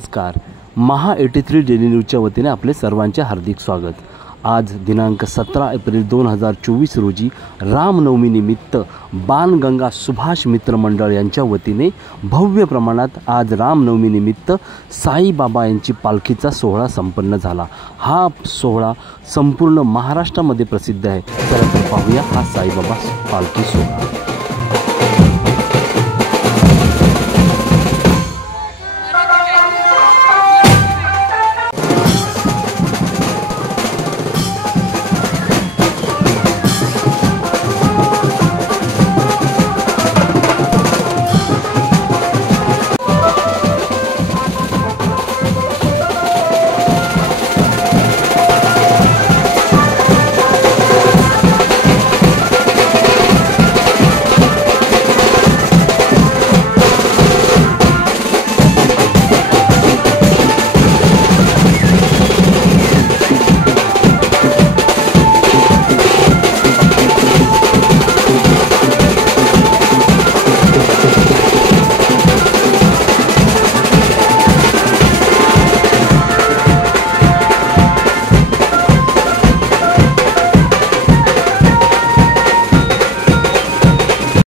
नमस्कार. महा 83 डेली न्यूजच्या वतीने आपले सर्वांचे हार्दिक स्वागत. आज दिनांक 17 एप्रिल 2024 रोजी रामनवमीनिमित्त बाणगंगा सुभाष मित्र मंडळ यांच्या वतीने भव्य प्रमाणात आज रामनवमीनिमित्त साईबाबा यांची पालखीचा सोहळा संपन्न झाला. हा सोहळा संपूर्ण महाराष्ट्रामध्ये प्रसिद्ध आहे. चला तर पाहूया हा साईबाबा पालखी सोहळा.